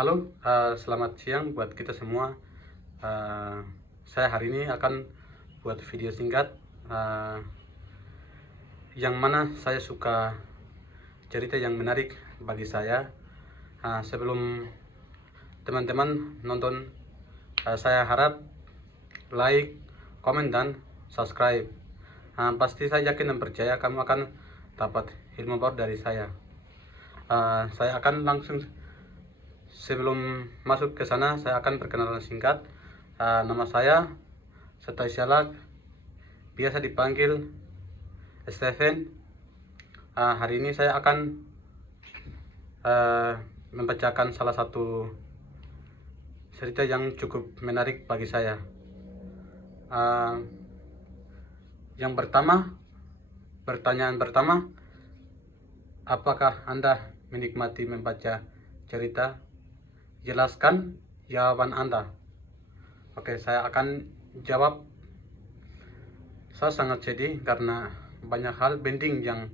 Halo, selamat siang buat kita semua. Eh, saya hari ini akan buat video singkat, eh, yang mana saya suka cerita yang menarik bagi saya. Sebelum teman-teman nonton, saya harap like, komen, dan subscribe. Pasti saya yakin dan percaya kamu akan dapat ilmu baru dari saya. Saya akan langsung, sebelum masuk ke sana, saya akan perkenalan singkat. Nama saya Setai Sialak, biasa dipanggil Stephen. Hari ini saya akan membacakan salah satu cerita yang cukup menarik bagi saya. Yang pertama, pertanyaan pertama, apakah Anda menikmati membaca cerita? Jelaskan jawaban Anda. Oke, saya akan jawab. Saya sangat sedih karena banyak hal penting yang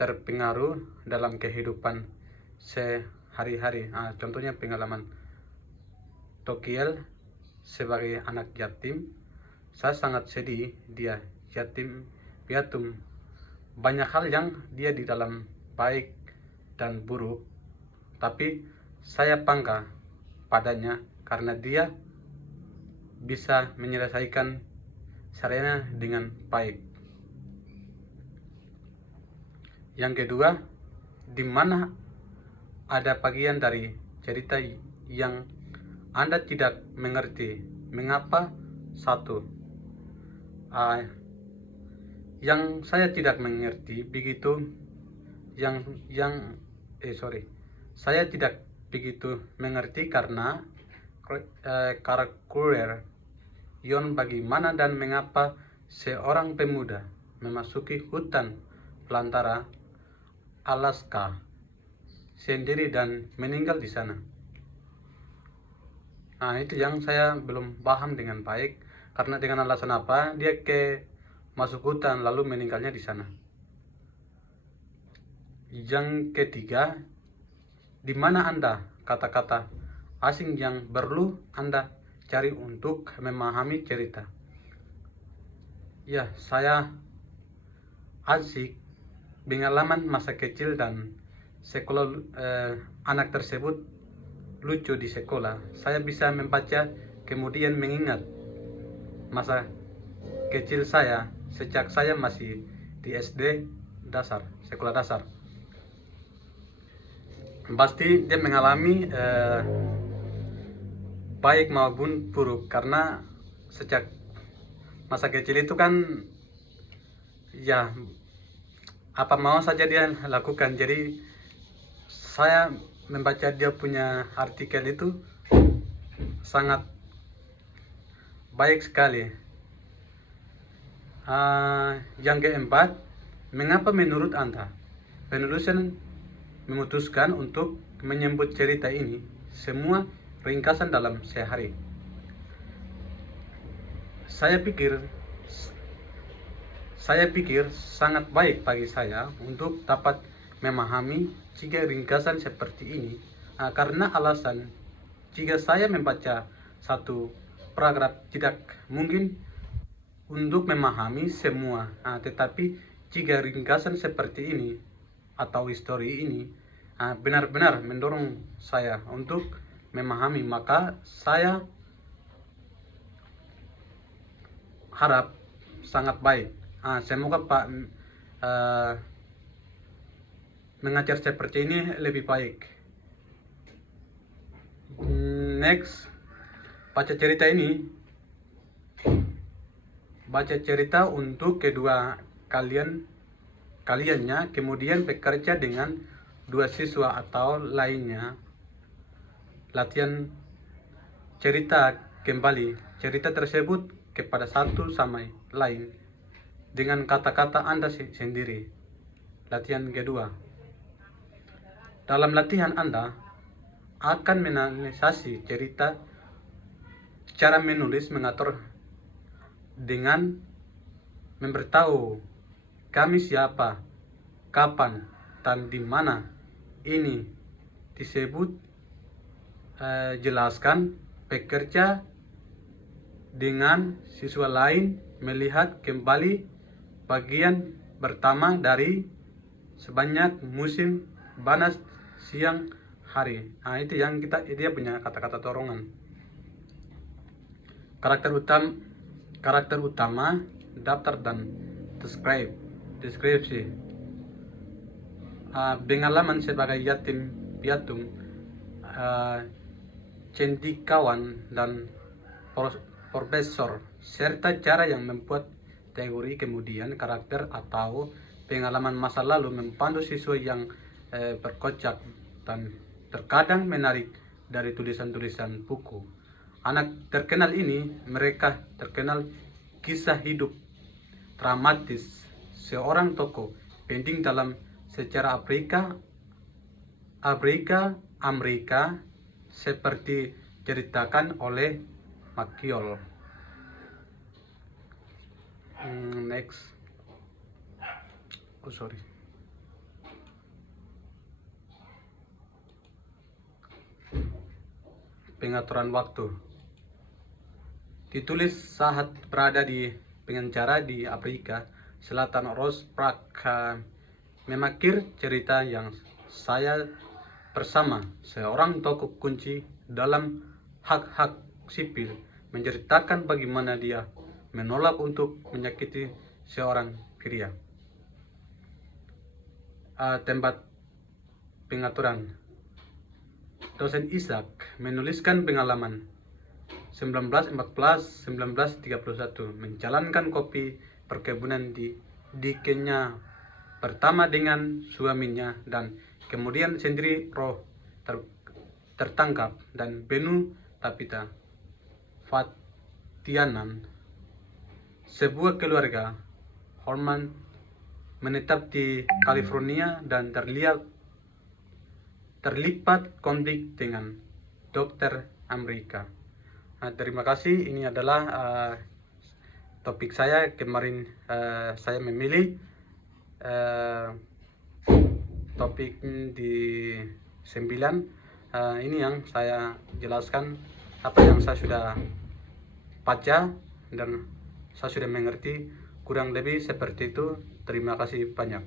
terpengaruh dalam kehidupan sehari-hari. Contohnya pengalaman Tokiel sebagai anak yatim. Saya sangat sedih dia yatim piatu. Banyak hal yang dia di dalam baik dan buruk, tapi saya bangga padanya karena dia bisa menyelesaikan caranya dengan baik. Yang kedua, di mana ada bagian dari cerita yang Anda tidak mengerti. Mengapa? Satu, yang saya tidak mengerti begitu saya tidak begitu mengerti karena karakter Yon bagaimana dan mengapa seorang pemuda memasuki hutan belantara Alaska sendiri dan meninggal di sana. Itu yang saya belum paham dengan baik, karena dengan alasan apa dia masuk hutan lalu meninggalnya di sana. Yang ketiga, di mana Anda kata-kata asing yang perlu Anda cari untuk memahami cerita? Ya, saya asik pengalaman masa kecil dan sekolah. Anak tersebut lucu di sekolah. Saya bisa membaca kemudian mengingat masa kecil saya sejak saya masih di SD dasar, sekolah dasar. Pasti dia mengalami baik maupun buruk, karena sejak masa kecil itu kan ya apa mau saja dia lakukan. Jadi saya membaca dia punya artikel itu sangat baik sekali. Yang keempat, mengapa menurut Anda penulis memutuskan untuk menyebut cerita ini semua ringkasan dalam sehari? Saya pikir sangat baik bagi saya untuk dapat memahami jika ringkasan seperti ini, karena alasan jika saya membaca satu paragraf tidak mungkin untuk memahami semua, tetapi jika ringkasan seperti ini atau histori ini benar-benar mendorong saya untuk memahami, maka saya harap sangat baik. Semoga Pak mengajar seperti ini lebih baik. Next, baca cerita untuk kedua kaliannya, kemudian bekerja dengan dua siswa atau lainnya. Latihan cerita kembali cerita tersebut kepada satu sama lain dengan kata-kata Anda sendiri. Latihan kedua, dalam latihan Anda akan menanalisasi cerita. Cara menulis mengatur dengan memberitahu kami siapa, kapan, dan di mana ini disebut jelaskan pekerja dengan siswa lain melihat kembali bagian pertama dari sebanyak musim panas siang hari. Nah, itu yang dia punya kata-kata dorongan. Karakter utama, daftar dan deskripsi. Pengalaman sebagai yatim piatu, cendekiawan dan profesor, serta cara yang membuat teori. Kemudian karakter atau pengalaman masa lalu mempandu siswa yang berkocak dan terkadang menarik dari tulisan-tulisan buku. Anak terkenal ini mereka terkenal kisah hidup dramatis seorang tokoh penting dalam sejarah Amerika seperti ceritakan oleh Makiol. Next. Pengaturan waktu. Ditulis saat berada di penjara di Afrika Selatan. Ross Park memakir cerita yang saya bersama seorang tokoh kunci dalam hak-hak sipil, menceritakan bagaimana dia menolak untuk menyakiti seorang pria. Tempat pengaturan. Dosen Isaac menuliskan pengalaman 1914-1931 menjalankan kopi perkebunan di Kenya, pertama dengan suaminya dan kemudian sendiri tertangkap, dan Benu Tapita Fatianan, sebuah keluarga Holman, menetap di California dan terlibat konflik dengan dokter Amerika. Terima kasih. Ini adalah topik saya kemarin. Saya memilih topik di 9. Ini yang saya jelaskan apa yang saya sudah baca dan saya sudah mengerti, kurang lebih seperti itu. Terima kasih banyak.